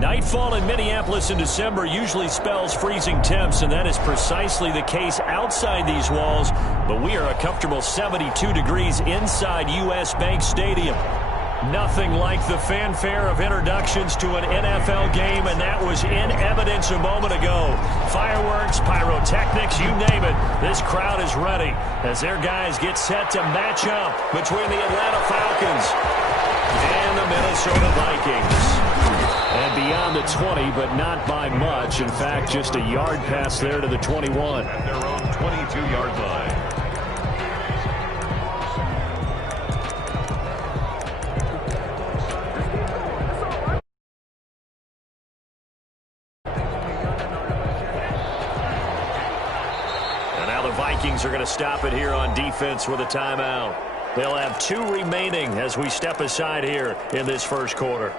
Nightfall in Minneapolis in December usually spells freezing temps, and that is precisely the case outside these walls. But we are a comfortable 72 degrees inside U.S. Bank Stadium. Nothing like the fanfare of introductions to an NFL game, and that was in evidence a moment ago. Fireworks, pyrotechnics, you name it. This crowd is ready as their guys get set to match up between the Atlanta Falcons and the Minnesota Vikings. And beyond the 20, but not by much. In fact, just a yard pass there to the 21. At their own 22-yard line. And now the Vikings are going to stop it here on defense with a timeout. They'll have 2 remaining as we step aside here in this first quarter.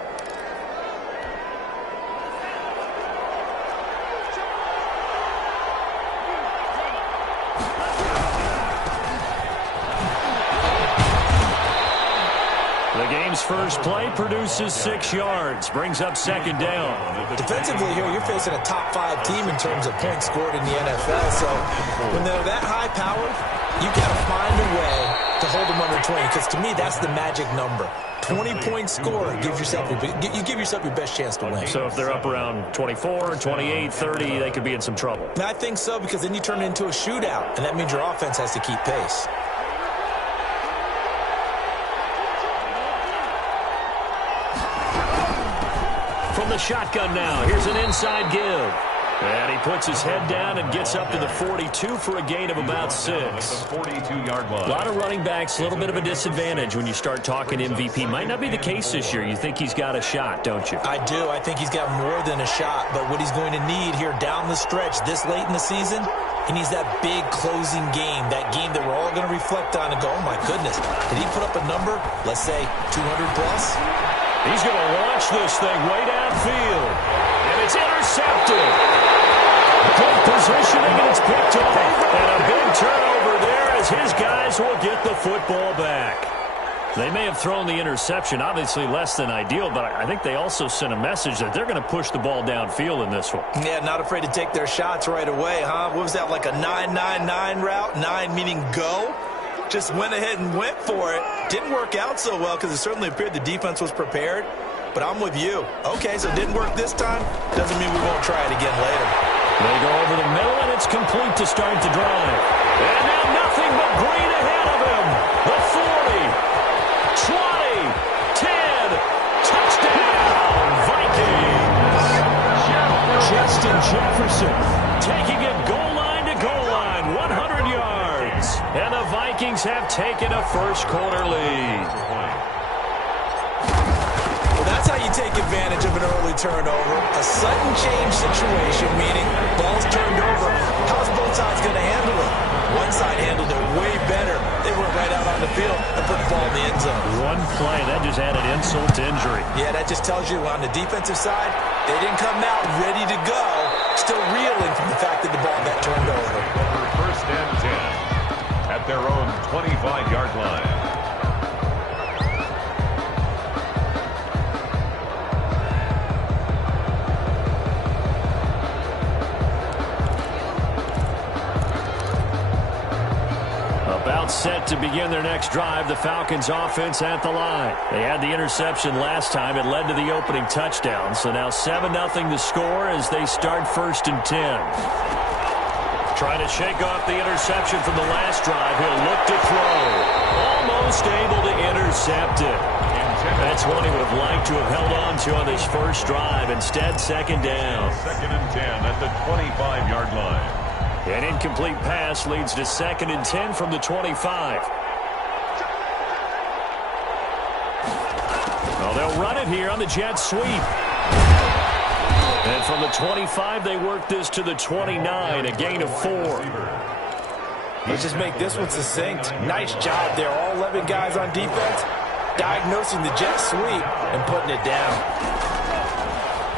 First play produces 6 yards, brings up second down. Defensively here, you're facing a top 5 team in terms of points scored in the NFL. So when they're that high powered, you got to find a way to hold them under 20. Because to me, that's the magic number. 20-point score gives yourself you give yourself your best chance to win. So if they're up around 24, 28, 30, they could be in some trouble. I think so, because then you turn it into a shootout, and that means your offense has to keep pace. From the shotgun now, here's an inside give. And he puts his head down and gets up to the 42 for a gain of about 6. 42-yard line. A lot of running backs, a little bit of a disadvantage when you start talking MVP. Might not be the case this year. You think he's got a shot, don't you? I do. I think he's got more than a shot. But what he's going to need here down the stretch this late in the season, he needs that big closing game, that game that we're all going to reflect on and go, oh, my goodness, did he put up a number, let's say 200-plus? He's going to launch this thing way downfield. And it's intercepted. Good positioning, and it's picked off. And a big turnover there as his guys will get the football back. They may have thrown the interception, obviously less than ideal, but I think they also sent a message that they're going to push the ball downfield in this one. Yeah, not afraid to take their shots right away, huh? What was that, like a 9-9-9 route? 9 meaning go? Just went ahead and went for it. Didn't work out so well because it certainly appeared the defense was prepared. But I'm with you. Okay, so it didn't work this time. Doesn't mean we won't try it again later. They go over the middle, and it's complete to start the drive. And now nothing but green ahead of him. The 40, 20, 10, touchdown, Vikings. Justin Jefferson taking it goal line to goal line, 100 yards. And the Vikings have taken a first quarter lead. Well, that's how you take advantage of an early turnover. A sudden change situation, meaning ball's turned over. How's both sides going to handle it? One side handled it way better. They went right out on the field and put the ball in the end zone. One play, that just added insult to injury. Yeah, that just tells you on the defensive side, they didn't come out ready to go. Still reeling from the fact that the ball got turned over. First and 10 at their own 25-yard line. About set to begin their next drive, the Falcons offense at the line. They had the interception last time. It led to the opening touchdown. So now 7-0 the score as they start first and 10. Trying to shake off the interception from the last drive. He'll look to throw. Almost able to intercept it. That's one he would have liked to have held on to on this first drive. Instead, second down. Second and 10 at the 25-yard line. An incomplete pass leads to second and 10 from the 25. Well, they'll run it here on the jet sweep. And from the 25, they work this to the 29, a gain of 4. Let's just make this one succinct. Nice job there. All 11 guys on defense diagnosing the jet sweep and putting it down.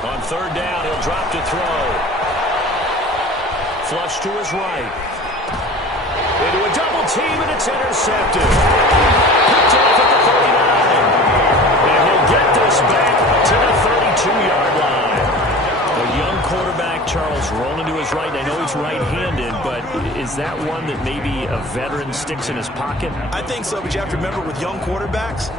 On third down, he'll drop to throw. Flush to his right. Into a double team, and it's intercepted. Picked off at the 39. And he'll get this back to the 32-yard line. Is that one that maybe a veteran sticks in his pocket? I think so, but you have to remember with young quarterbacks,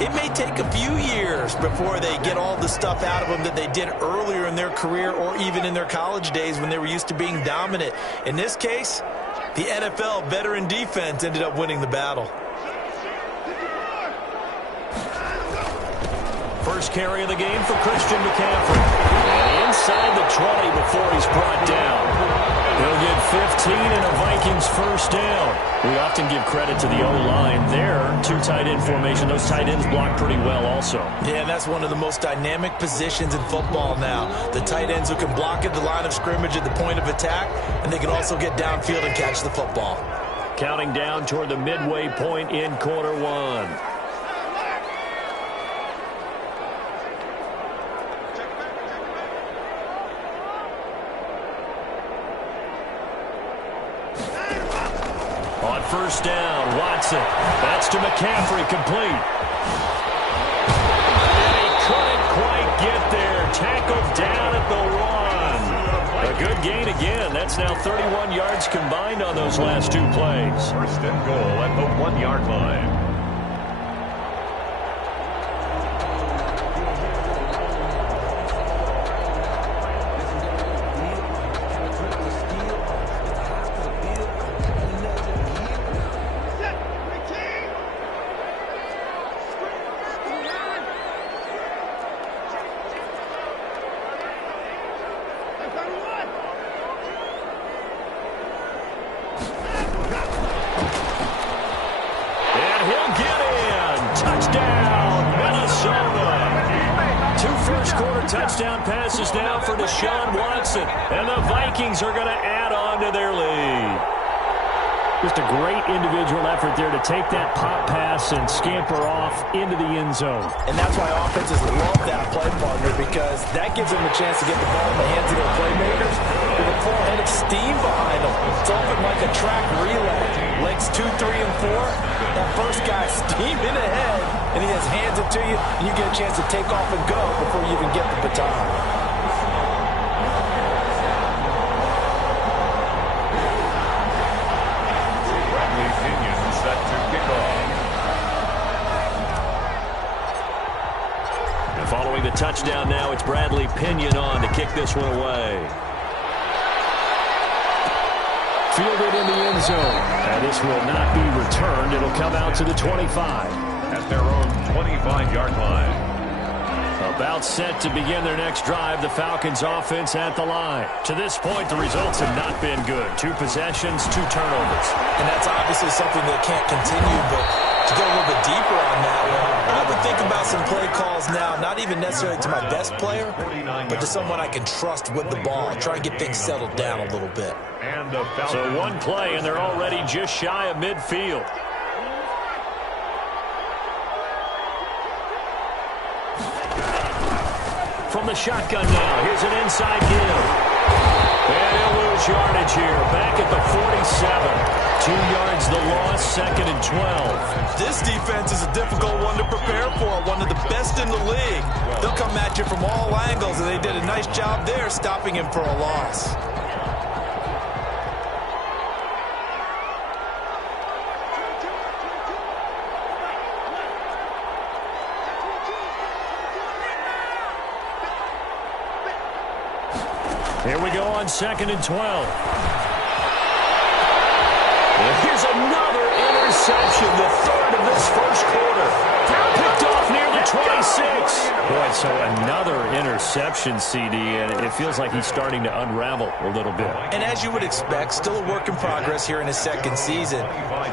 it may take a few years before they get all the stuff out of them that they did earlier in their career or even in their college days when they were used to being dominant. In this case, the NFL veteran defense ended up winning the battle. First carry of the game for Christian McCaffrey. And inside the 20 before he's brought down. He'll get 15 and a Vikings first down. We often give credit to the O-line there. Two tight end formation. Those tight ends block pretty well also. Yeah, that's one of the most dynamic positions in football now. The tight ends who can block at the line of scrimmage at the point of attack, and they can also get downfield and catch the football. Counting down toward the midway point in quarter one. On first down, Watson. That's to McCaffrey, complete. And he couldn't quite get there. Tackled down at the 1. A good gain again. That's now 31 yards combined on those last two plays. First and goal at the 1-yard line. Touchdown passes now for Deshaun Watson. And the Vikings are going to add on to their lead. Just a great individual effort there to take that pop pass and scamper off into the end zone. And that's why offenses love that play partner, because that gives them a chance to get the ball in the hands of their playmakers with a full head of steam behind them. It's often like a track relay. Legs 2, 3, and 4. That first guy steaming ahead, and he just hands it to you, and you get a chance to take off and go before you even get the baton. Following the touchdown now, it's Bradley Pinion on to kick this one away. Fielded in the end zone. And this will not be returned. It'll come out to the 25. At their own 25-yard line. About set to begin their next drive. The Falcons offense at the line. To this point, the results have not been good. 2 possessions, 2 turnovers. And that's obviously something that can't continue, but to go a little bit deeper on that one, I would think about some play calls now, not even necessarily to my best player, but to someone I can trust with the ball. Try and get things settled down a little bit. So one play, and they're already just shy of midfield. From the shotgun now, here's an inside give. And he'll lose yardage here, back at the 47. 2 yards the loss, 2nd and 12. This defense is a difficult one to prepare for, one of the best in the league. They'll come at you from all angles, and they did a nice job there stopping him for a loss. Here we go on 2nd and 12. And here's another interception, the 3rd of this first quarter. Picked off near the 26. Boy, so another interception, CD, and it feels like he's starting to unravel a little bit. And as you would expect, still a work in progress here in his 2nd season.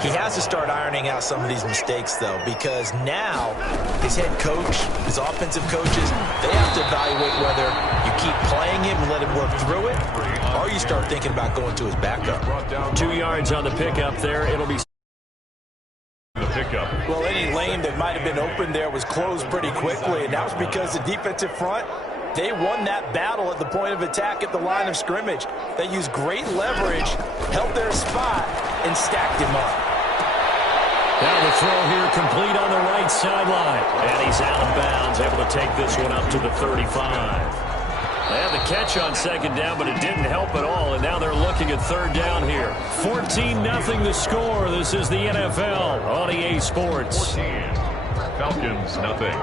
He has to start ironing out some of these mistakes, though, because now his head coach, his offensive coaches, they have to evaluate whether you keep playing him and let him work through it, or you start thinking about going to his backup. 2 yards on the pickup there. It'll be the pickup. Well, any lane that might have been open there was closed pretty quickly, and that was because the defensive front, they won that battle at the point of attack at the line of scrimmage. They used great leverage, held their spot, and stacked him up. Now the throw here complete on the right sideline. And he's out of bounds, able to take this one up to the 35. They had the catch on second down, but it didn't help at all, and now they're looking at third down here. 14-0 the score. This is the NFL on EA Sports. 14. Falcons, nothing.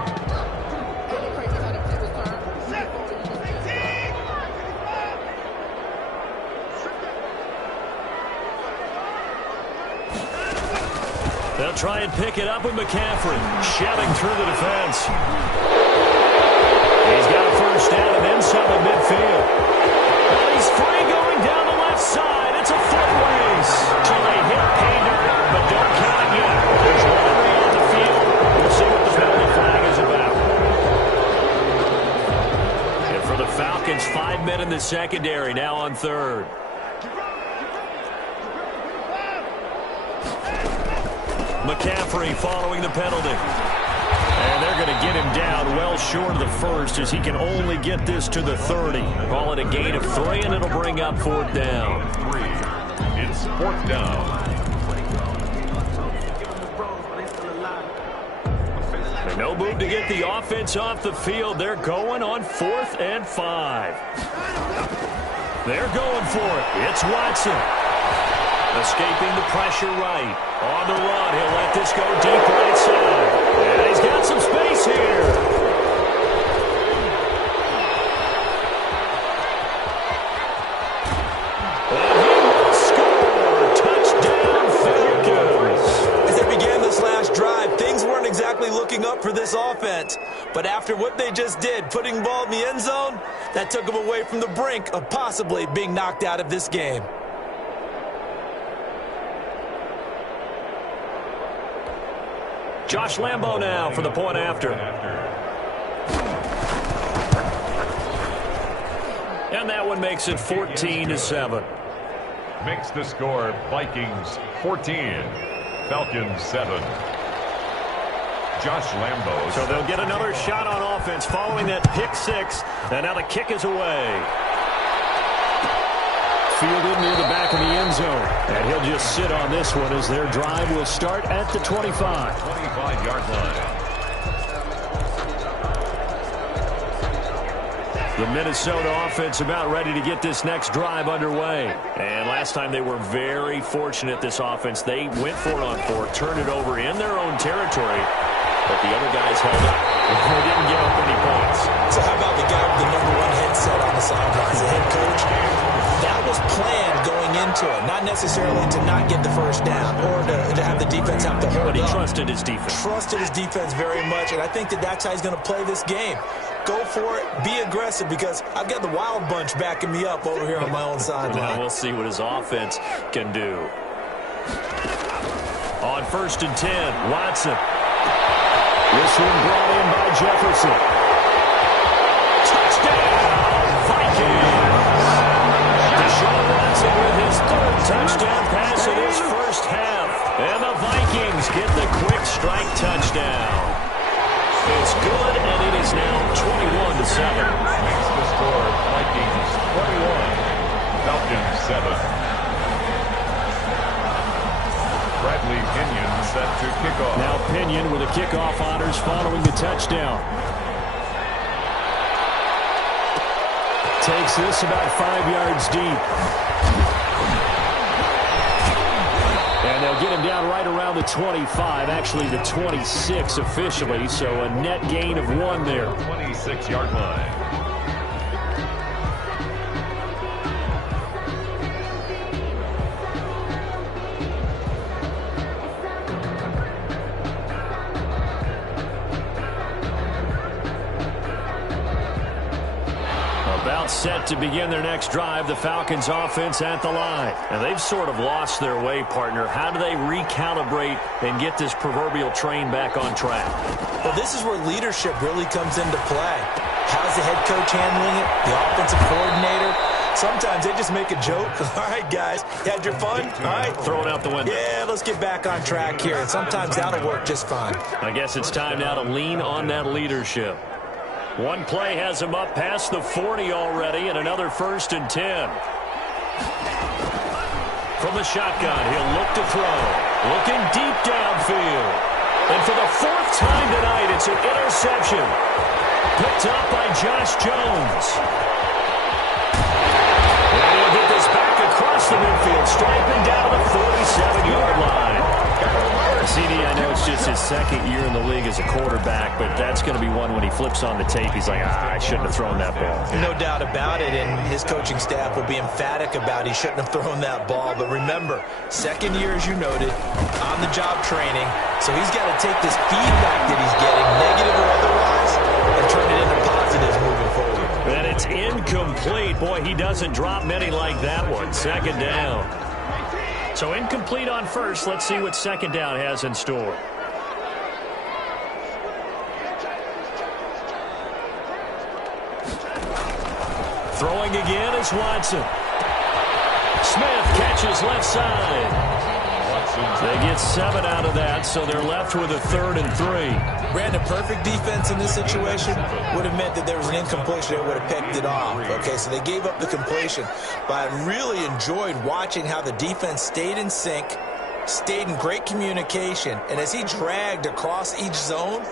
They'll try and pick it up with McCaffrey, shoving through the defense. He's got a first down and then some at midfield. Well, he's free going down the left side. It's a foot race. Till they hit pay dirt, but don't count it yet. There's one on the field. We'll see what the penalty flag is about. And for the Falcons, 5 men in the secondary, now on third. McCaffrey following the penalty. And they're going to get him down well short of the first as he can only get this to the 30. Call it a gain of 3, and it'll bring up fourth down. 3. It's fourth down. No move to get the offense off the field. They're going on 4th and 5. They're going for it. It's Watson. Escaping the pressure right. On the run, he'll let this go deep right side. And he's got some space here. And he will score. Touchdown, Falcons. As they began this last drive, things weren't exactly looking up for this offense. But after what they just did, putting the ball in the end zone, that took them away from the brink of possibly being knocked out of this game. Josh Lambo now for the point after. And that one makes it 14-7. Makes the score Vikings 14, Falcons 7. Josh Lambo. So they'll get another shot on offense following that pick 6. And now the kick is away. Fielded near the back of the end zone. And he'll just sit on this one as their drive will start at the 25. 25-yard line. The Minnesota offense about ready to get this next drive underway. And last time they were very fortunate, this offense. They went for it on 4, turned it over in their own territory. But the other guys held up. They didn't give up any points. So how about the guy with the #1 headset on the sidelines, the head coach? That was planned going into it, not necessarily to not get the first down or to have the defense have to hold up. But he trusted his defense. Trusted his defense very much, and I think that's how he's going to play this game. Go for it, be aggressive, because I've got the wild bunch backing me up over here on my own sideline. Now we'll see what his offense can do. On 1st and 10, Watson. This one brought in by Jefferson. Touchdown, Vikings! Deshaun Watson with his 3rd touchdown pass of this first half. And the Vikings get the quick strike touchdown. It's good, and it is now 21-7. Makes the score Vikings 21, Falcons 7. Bradley Pinion set to kick off. Now Pinion with the kickoff honors following the touchdown. Takes this about 5 yards deep. And they'll get him down right around the 25, actually the 26 officially, so a net gain of 1 there. 26-yard line. About set to begin their next drive, the Falcons offense at the line. And they've sort of lost their way, partner. How do they recalibrate and get this proverbial train back on track? Well, this is where leadership really comes into play. How's the head coach handling it? The offensive coordinator? Sometimes they just make a joke. All right, guys, you had your fun? All right. Throw it out the window. Yeah, let's get back on track here. And sometimes that'll work just fine. I guess it's time now to lean on that leadership. One play has him up past the 40 already, and another 1st and 10. From the shotgun, he'll look to throw. Looking deep downfield. And for the 4th time tonight, it's an interception. Picked up by Josh Jones. across the midfield, striping down the 47-yard line. CD, I know it's just his second year in the league as a quarterback, but that's going to be one when he flips on the tape, he's like, I shouldn't have thrown that ball. No doubt about it, and his coaching staff will be emphatic about he shouldn't have thrown that ball. But remember, second year, as you noted, on-the-job training, so he's got to take this feedback that he's getting, negative or otherwise, and turn it into positives moving forward. And it's incomplete. Boy, he doesn't drop many like that one. Second down. So incomplete on first. Let's see what second down has in store. Throwing again is Watson. Smith catches left side. They get 7 out of that, so they're left with a 3rd and 3. Brandon, perfect defense in this situation would have meant that there was an incompletion that would have picked it off. Okay, so they gave up the completion. But I really enjoyed watching how the defense stayed in sync, stayed in great communication, and as he dragged across each zone,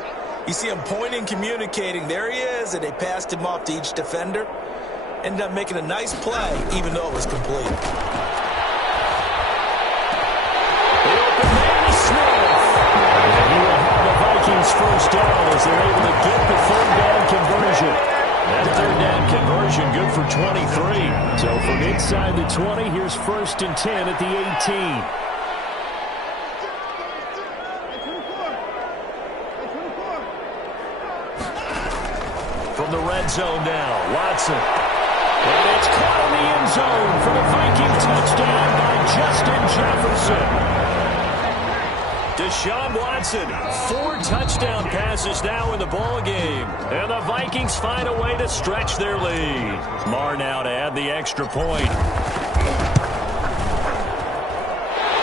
you see him pointing, communicating. There he is, and they passed him off to each defender. Ended up making a nice play, even though it was complete. First down as they're able to get the 3rd down conversion. That 3rd down conversion good for 23. So from inside the 20, here's 1st and 10 at the 18. From the red zone now, Watson. And it's caught in the end zone for the Viking touchdown by Justin Jefferson. Deshaun Watson, 4 touchdown passes now in the ball game. And the Vikings find a way to stretch their lead. Marr now to add the extra point.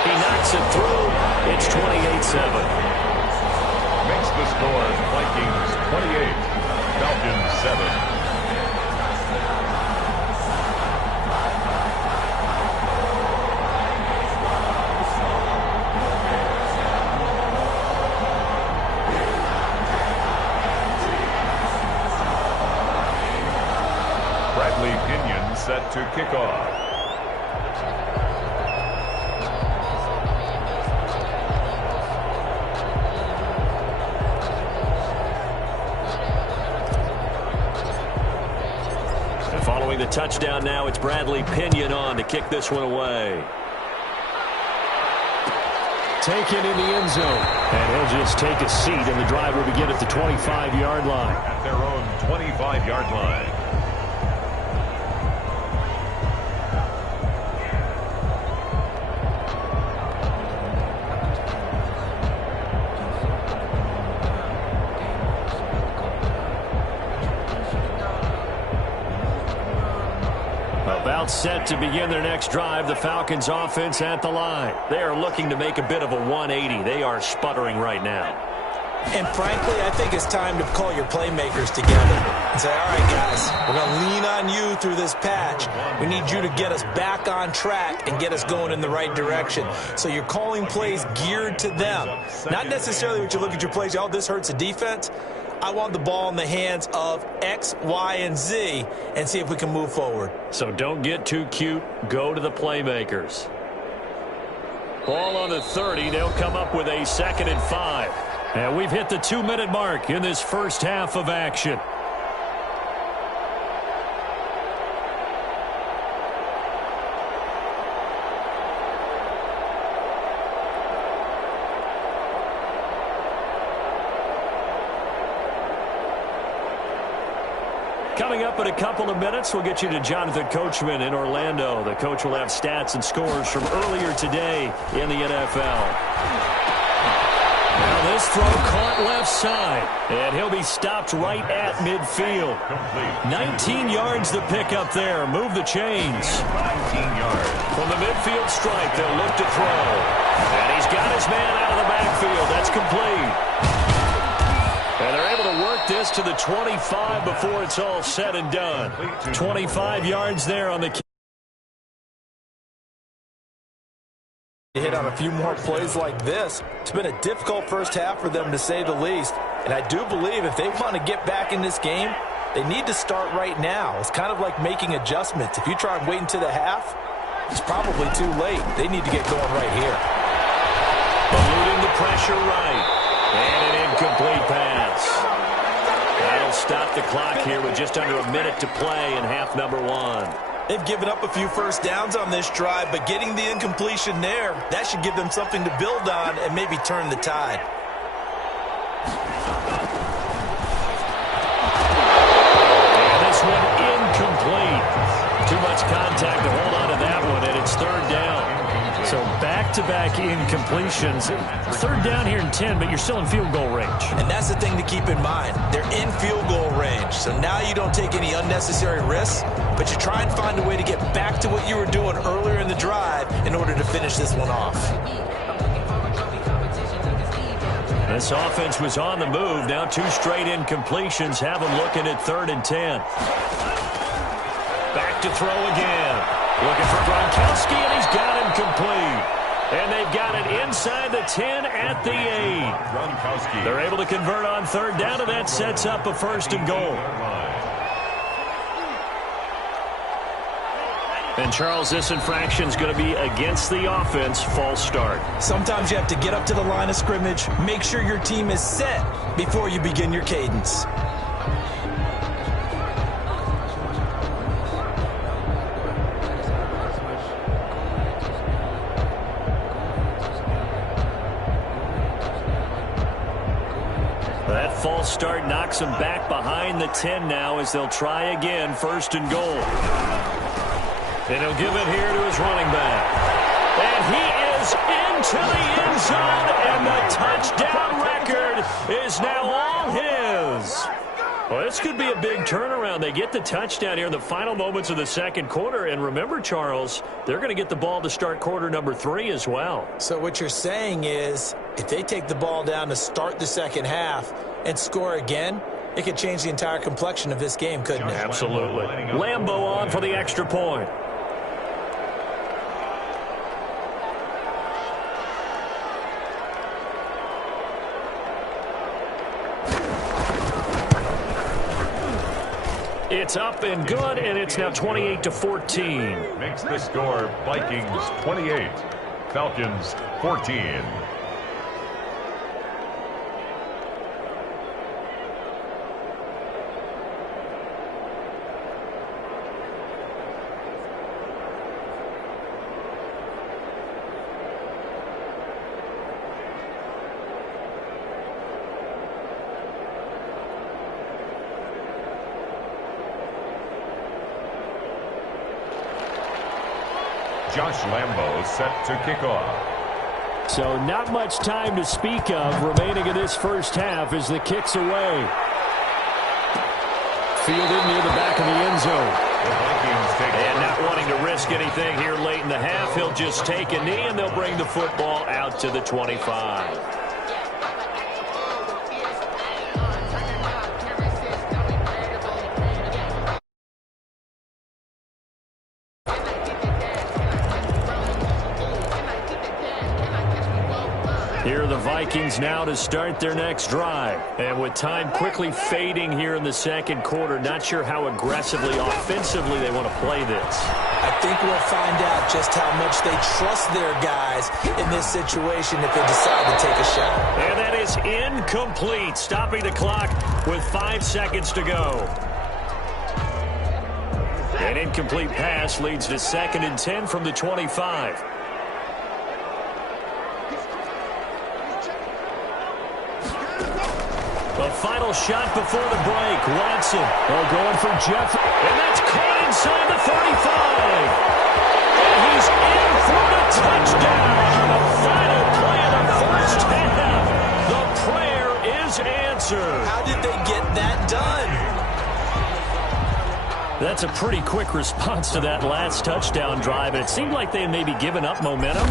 He knocks it through. It's 28-7. Makes the score Vikings 28, Falcons 7. Set to kick off. And following the touchdown now, it's Bradley Pinion on to kick this one away. Taken in the end zone. And he'll just take a seat, and the drive will begin at the 25-yard line. At their own 25-yard line. About set to begin their next drive, the Falcons offense at the line. They are looking to make a bit of a 180. They are sputtering right now. And frankly, I think it's time to call your playmakers together and say, all right, guys, we're going to lean on you through this patch. We need you to get us back on track and get us going in the right direction. So you're calling plays geared to them. Not necessarily what you look at your plays, oh, this hurts the defense. I want the ball in the hands of X, Y, and Z and see if we can move forward. So don't get too cute. Go to the playmakers. Ball on the 30. They'll come up with a 2nd and 5. And we've hit the 2-minute mark in this first half of action. Coming up in a couple of minutes, we'll get you to Jonathan Coachman in Orlando. The coach will have stats and scores from earlier today in the NFL. Now this throw caught left side, and he'll be stopped right at midfield. 19 yards the pick up there. Move the chains. 19 yards. From the midfield stripe, they'll look to throw. And he's got his man out of the backfield. That's complete. And they're able to work this to the 25 before it's all said and done. 25 yards there on the kick. Hit on a few more plays like this. It's been a difficult first half for them, to say the least. And I do believe if they want to get back in this game, they need to start right now. It's kind of like making adjustments. If you try and wait until the half, It's probably too late. They need to get going right here. Eluding the pressure right. And an incomplete pass. That'll stop the clock here with just under a minute to play in half number one. They've given up a few first downs on this drive, but getting the incompletion there, that should give them something to build on and maybe turn the tide. And this one incomplete. Too much contact to hold on to that one, and it's third down. So back-to-back incompletions. Third down here in 10, but you're still in field goal range. And that's the thing to keep in mind. They're in field goal range. So now you don't take any unnecessary risks, but you try and find a way to get back to what you were doing earlier in the drive in order to finish this one off. This offense was on the move. Now two straight incompletions have them looking at 3rd and 10. Back to throw again. Looking for Gronkowski, and he's got him complete. And they've got it inside the 10 at the 8. They're able to convert on third down, and that sets up a 1st and goal. And, Charles, this infraction is going to be against the offense. False start. Sometimes you have to get up to the line of scrimmage, make sure your team is set before you begin your cadence. That false start knocks them back behind the 10 now as they'll try again, 1st and goal. And he'll give it here to his running back. And he is into the end zone, and the touchdown record is now all his. Well, this could be a big turnaround. They get the touchdown here in the final moments of the second quarter. And remember, Charles, they're going to get the ball to start quarter number 3 as well. So what you're saying is if they take the ball down to start the second half and score again, it could change the entire complexion of this game, couldn't it? Absolutely. Lambo on for the extra point. It's up and good, and it's now 28-14. Makes the score Vikings 28, Falcons 14. Josh Lambo set to kick off. So not much time to speak of remaining in this first half as the kick's away. Fielded near the back of the end zone. The Vikings take and not wanting to risk anything here late in the half, he'll just take a knee, and they'll bring the football out to the 25. Here are the Vikings now to start their next drive. And with time quickly fading here in the second quarter, not sure how aggressively, offensively they want to play this. I think we'll find out just how much they trust their guys in this situation if they decide to take a shot. And that is incomplete, stopping the clock with 5 seconds to go. An incomplete pass leads to 2nd and 10 from the 25. The final shot before the break. Watson going for Jeff. And that's caught inside the 35. And he's in for the touchdown. The final play of the first half. The prayer is answered. How did they get that done? That's a pretty quick response to that last touchdown drive. And it seemed like they had maybe given up momentum.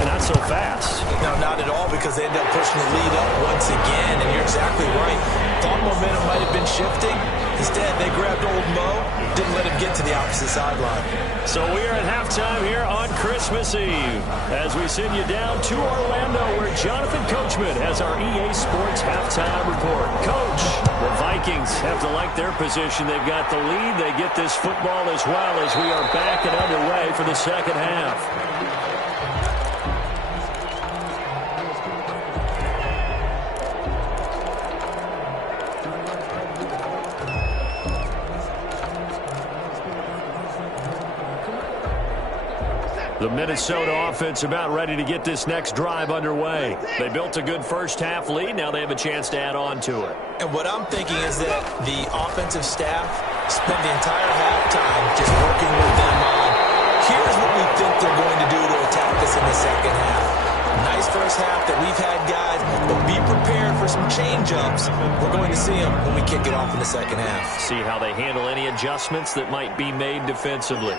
And not so fast. No, not at all, because they ended up pushing the lead up once again, and you're exactly right. Thought momentum might have been shifting. Instead, they grabbed old Mo, didn't let him get to the opposite sideline. So we are at halftime here on Christmas Eve as we send you down to Orlando, where Jonathan Coachman has our EA Sports Halftime Report. Coach. The Vikings have to like their position. They've got the lead. They get this football as well as we are back and underway for the second half. The Minnesota offense about ready to get this next drive underway. They built a good first-half lead. Now they have a chance to add on to it. And what I'm thinking is that the offensive staff spent the entire halftime just working with them on, here's what we think they're going to do to attack this in the second half. Nice first half that we've had, guys, but be prepared for some change-ups. We're going to see them when we kick it off in the second half. See how they handle any adjustments that might be made defensively.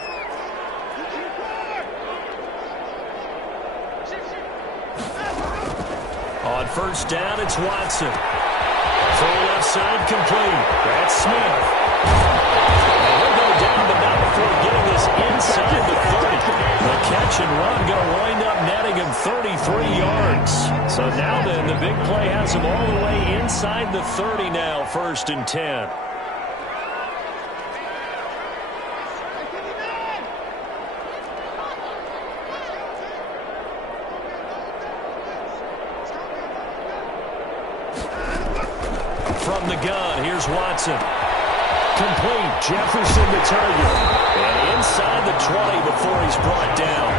On first down, it's Watson. Full left side complete. That's Smith. And he'll go down, but not before getting this inside the 30. The catch and run going to wind up netting him 33 yards. So now then, the big play has him all the way inside the 30 now, 1st and 10. From the gun, here's Watson. Complete. Jefferson the target. And inside the 20 before he's brought down.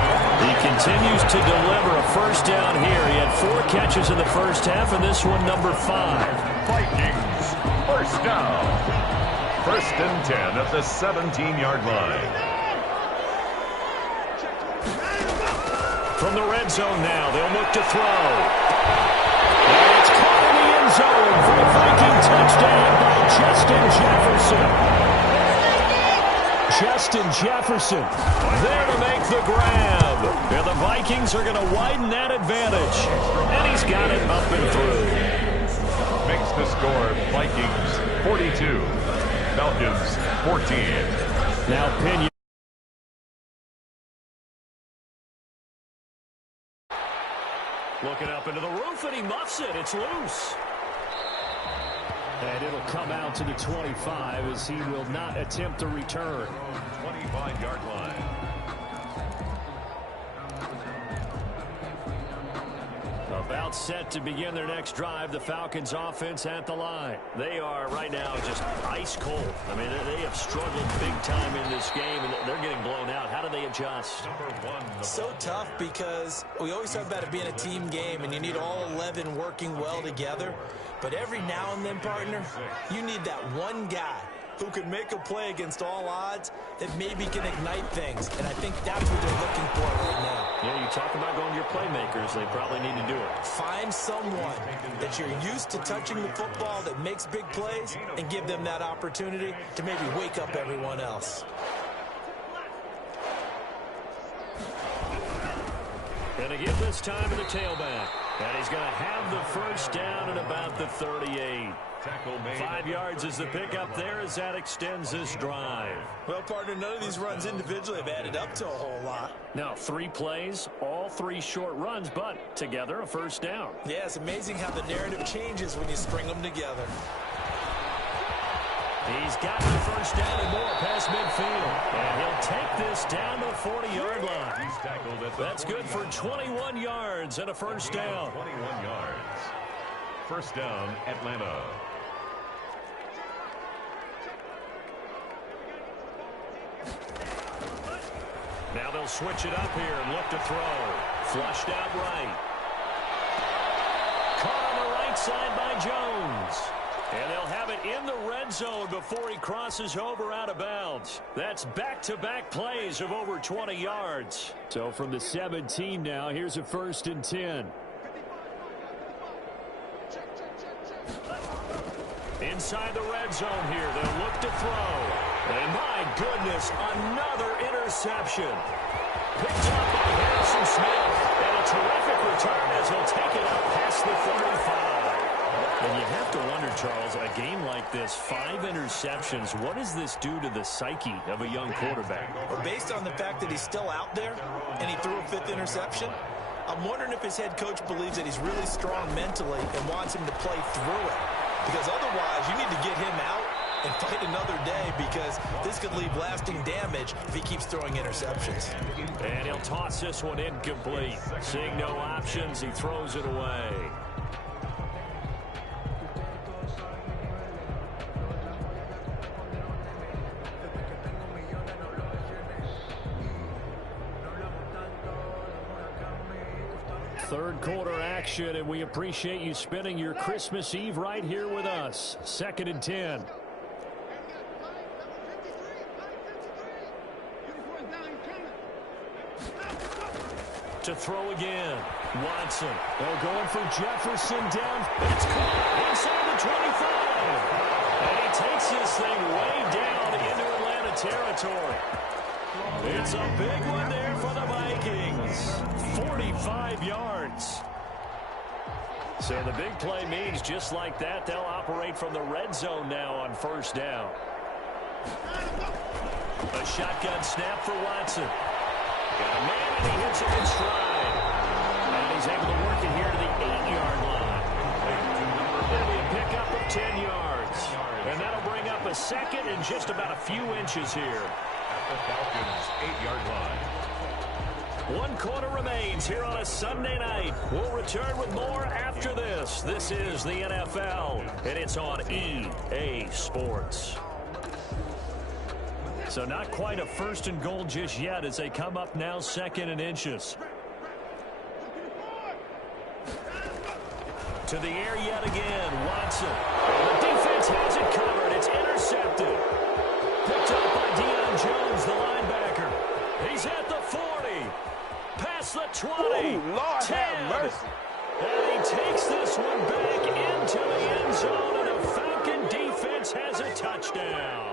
He continues to deliver a first down here. He had 4 catches in the first half, and this one number 5. Vikings, first down. 1st and 10 at the 17-yard line. From the red zone now, they'll look to throw. And it's caught in the end zone for a Viking touchdown by Justin Jefferson. Justin Jefferson there to make the grab. And the Vikings are going to widen that advantage. And he's got it up and through. Makes the score Vikings 42, Falcons 14. Now Pinion. Looking up into the roof, and he muffs it. It's loose. And it'll come out to the 25 as he will not attempt to return. 25-yard line. About set to begin their next drive, the Falcons offense at the line. They are right now just ice cold. I mean, they have struggled big time in this game, and they're getting blown out. How do they adjust? So tough because we always talk about it being a team game, and you need all 11 working well together. But every now and then, partner, you need that one guy who can make a play against all odds that maybe can ignite things. And I think that's what they're looking for right now. Yeah, you talk about going to your playmakers. They probably need to do it. Find someone that you're used to touching the football that makes big plays and give them that opportunity to maybe wake up everyone else. Going to give this time to the tailback. And he's going to have the first down at about the 38. 5 yards is the pickup there as that extends this drive. Well, partner, none of these runs individually have added up to a whole lot. Now, 3 plays, all 3 short runs, but together a first down. Yeah, it's amazing how the narrative changes when you string them together. He's got the first down and more past midfield. And he'll take this down to the 40-yard line. That's good for 21 yards and a first down. 21 yards. First down, Atlanta. Now they'll switch it up here and look to throw. Flushed out right. Caught on the right side by Jones. And they'll have it in the red zone before he crosses over out of bounds. That's back-to-back plays of over 20 yards. So from the 17 now, here's a 1st and 10. Inside the red zone here, they'll look to throw. And my goodness, another interception. Picked up by Harrison Smith. And a terrific return as he'll take it up past the 35. And you have to wonder, Charles, a game like this, 5 interceptions, what does this do to the psyche of a young quarterback? Well, based on the fact that he's still out there and he threw a 5th interception, I'm wondering if his head coach believes that he's really strong mentally and wants him to play through it. because otherwise you need to get him out and fight another day, because this could leave lasting damage if he keeps throwing interceptions. And he'll toss this one incomplete. Seeing no options, he throws it away. Third quarter action, and we appreciate you spending your Christmas Eve right here with us. 2nd and 10. To throw again. Watson. They're going for Jefferson down. It's caught inside the 25. And he takes this thing way down into Atlanta territory. It's a big one there for the Vikings. 45 yards. So the big play means just like that, they'll operate from the red zone now on 1st down. A shotgun snap for Watson. Got a man, and he hits him in stride. And he's able to work it here to the 8-yard line. That'll be a pickup of 10 yards. And that'll bring up a second and just about a few inches here. At the Falcons' 8-yard line. 1 quarter remains here on a Sunday night. We'll return with more after this. This is the NFL, and it's on EA Sports. So not quite a 1st and goal just yet as they come up now 2nd and inches. To the air yet again, Watson. The defense has it covered. It's intercepted. Picked up by Deion Jones, the linebacker. He's at the 40. Past the 20. Ooh, Lord 10. have mercy. And he takes this one back into the end zone, and the Falcon defense has a touchdown.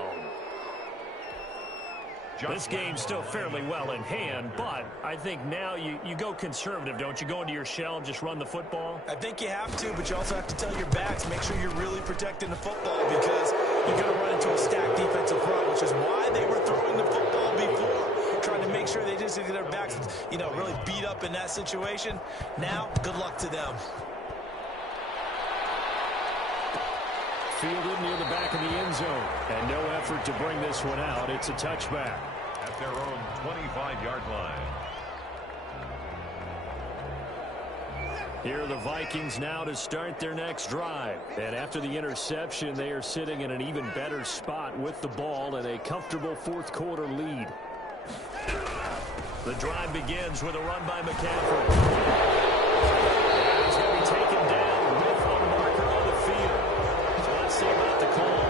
This game's still fairly well in hand, but I think now you go conservative, don't you? Go into your shell and just run the football? I think you have to, but you also have to tell your backs, make sure you're really protecting the football, because you're going to run into a stacked defensive front, which is why they were throwing the football before, trying to make sure they just get their backs, really beat up in that situation. Now, good luck to them. Fielded near the back of the end zone. And no effort to bring this one out. It's a touchback. At their own 25-yard line. Here are the Vikings now to start their next drive. And after the interception, they are sitting in an even better spot with the ball and a comfortable 4th quarter lead. The drive begins with a run by McCaffrey. And he's going to be taken down with a marker on the field. So let's see about the call.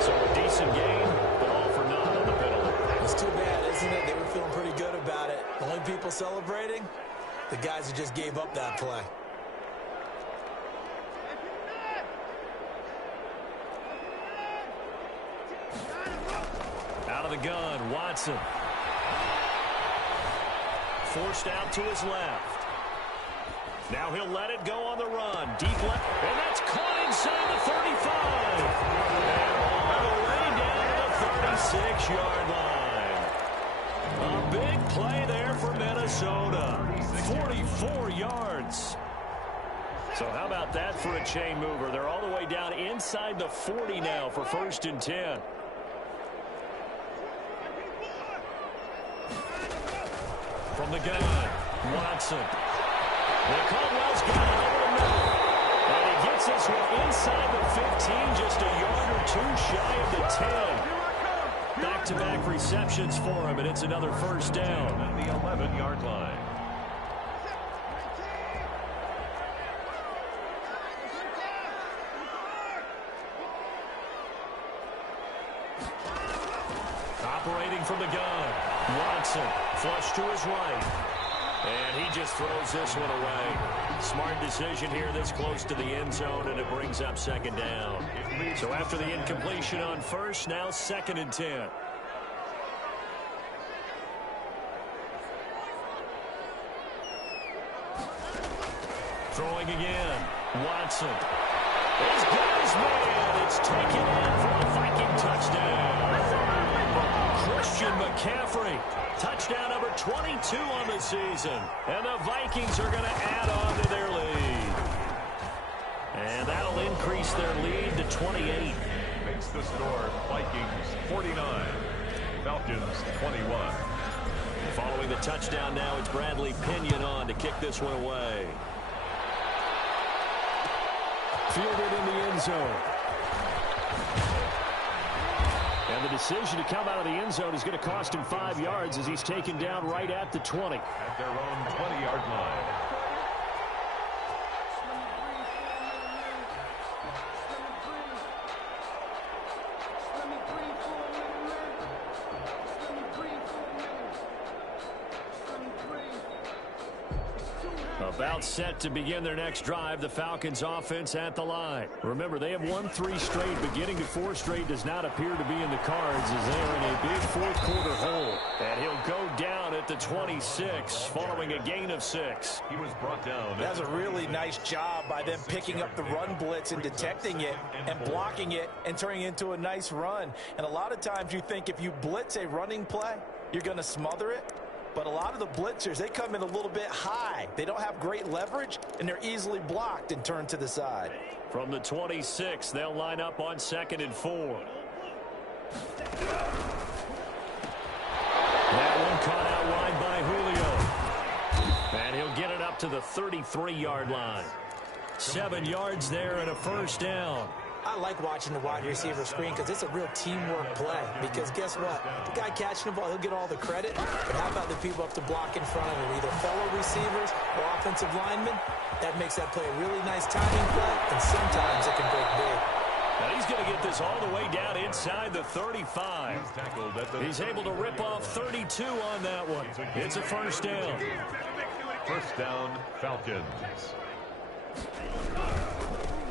So a decent game, but all for naught on the penalty. It's too bad, isn't it? They were feeling pretty good about it. The only people celebrating, the guys who just gave up that play. Out of the gun, Watson. Forced out to his left. Now he'll let it go on the run. Deep left. And that's caught inside the 35. And all the way down to the 36-yard line. A big play there for Minnesota. 44 yards. So how about that for a chain mover? They're all the way down inside the 40 now for 1st and 10. From the gun, Watson. Caldwell's got it over the middle. And he gets this one inside the 15, just a yard or two shy of the 10. Back-to-back receptions for him, and it's another 1st down. At the 11-yard line. Operating from the gun, Watson, flush to his right. And he just throws this one away. Smart decision here this close to the end zone, and it brings up 2nd down. So after the incompletion on 1st, now 2nd and 10. Throwing again, Watson. He's got his man. It's taken in for a Viking touchdown. Christian McCaffrey, touchdown number 22 on the season. And the Vikings are going to add on to their lead. And that'll increase their lead to 28. Makes the score Vikings 49, Falcons 21. Following the touchdown now, it's Bradley Pinion on to kick this one away. Fielded in the end zone. And the decision to come out of the end zone is going to cost him 5 yards as he's taken down right at the 20. At their own 20-yard line. About set to begin their next drive, the Falcons offense at the line. Remember, they have won 3 straight, but getting to 4 straight does not appear to be in the cards as they're in a big fourth-quarter hole. And he'll go down at the 26 following a gain of 6. He was brought down. That's a really nice job by them picking up the run blitz and detecting it and blocking it and turning it into a nice run. And a lot of times you think if you blitz a running play, you're going to smother it. But a lot of the blitzers, they come in a little bit high. They don't have great leverage, and they're easily blocked and turned to the side. From the 26, they'll line up on 2nd and 4. That one caught out wide by Julio. And he'll get it up to the 33-yard line. 7 yards there and a first down. I like watching the wide receiver screen because it's a real teamwork play. Because guess what? The guy catching the ball, he'll get all the credit. But how about the people up to block in front of him, either fellow receivers or offensive linemen? That makes that play a really nice timing play, and sometimes it can break big. Now he's going to get this all the way down inside the 35. He's able to rip off 32 on that one. It's a first down. First down, Falcons.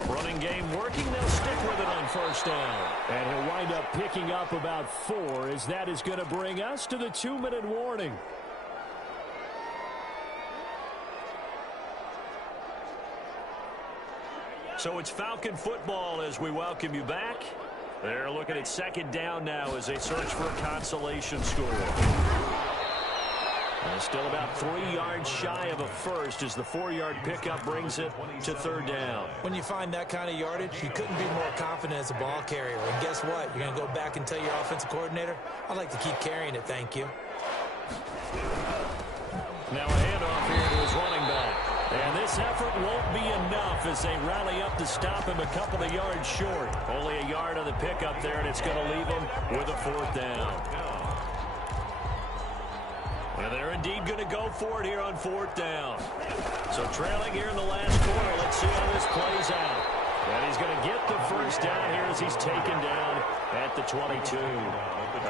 Running game working. They'll stick with it on first down. And he'll wind up picking up about 4 as that is going to bring us to the 2-minute warning. So it's Falcon football as we welcome you back. They're looking at 2nd down now as they search for a consolation score. And still about 3 yards shy of a first as the 4-yard pickup brings it to 3rd down. When you find that kind of yardage, you couldn't be more confident as a ball carrier. And guess what? You're going to go back and tell your offensive coordinator, I'd like to keep carrying it, thank you. Now a handoff here to his running back. And this effort won't be enough as they rally up to stop him a couple of yards short. Only a yard on the pickup there, and it's going to leave him with a 4th down. And they're indeed going to go for it here on 4th down. So trailing here in the last quarter, let's see how this plays out. And he's going to get the first down here as he's taken down at the 22.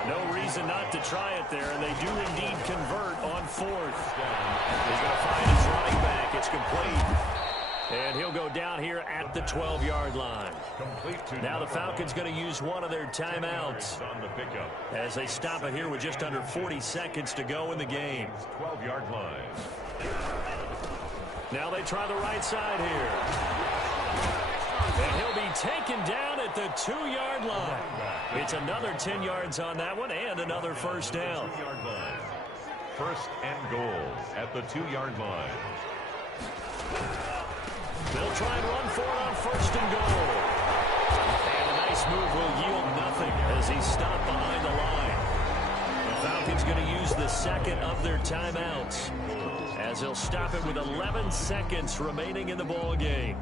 No reason not to try it there, and they do indeed convert on 4th. He's going to find his running back. It's complete. And he'll go down here at the 12-yard line. Now the Falcons going to use one of their timeouts as they stop it here with just under 40 seconds to go in the game. 12-yard line. Now they try the right side here. And he'll be taken down at the 2-yard line. It's another 10 yards on that one and another first down. 2-yard line. First and goal at the 2-yard line. They'll try and run for it on 1st and goal. And a nice move will yield nothing as he's stopped behind the line. The Falcons going to use the 2nd of their timeouts as they'll stop it with 11 seconds remaining in the ball game.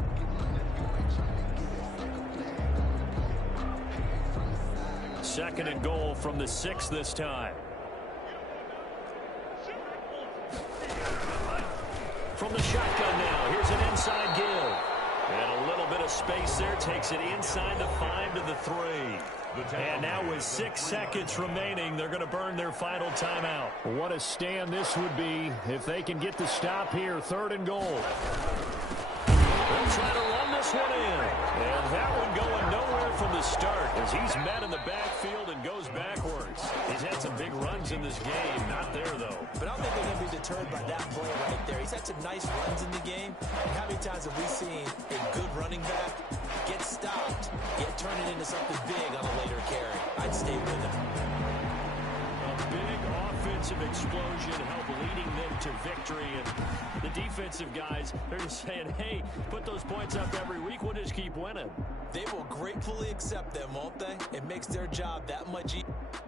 Second and goal from the 6 this time. From the shotgun now, here's an inside give. And a little bit of space there, takes it inside the 5 to the 3. And now with 6 seconds remaining, they're going to burn their final timeout. What a stand this would be if they can get the stop here, 3rd and goal. They'll try to run this one in. And that one going nowhere from the start as he's met in the backfield and goes backwards. He's had some big runs in this game. Not there, though. But I don't think they're going to be deterred by that play right there. He's had some nice runs in the game. And how many times have we seen a good running back get stopped, yet turn it into something big on a later carry? I'd stay with him. big offensive explosion help leading them to victory. And the defensive guys, they're just saying, hey, put those points up every week. We'll just keep winning. They will gratefully accept them, won't they? It makes their job that much easier.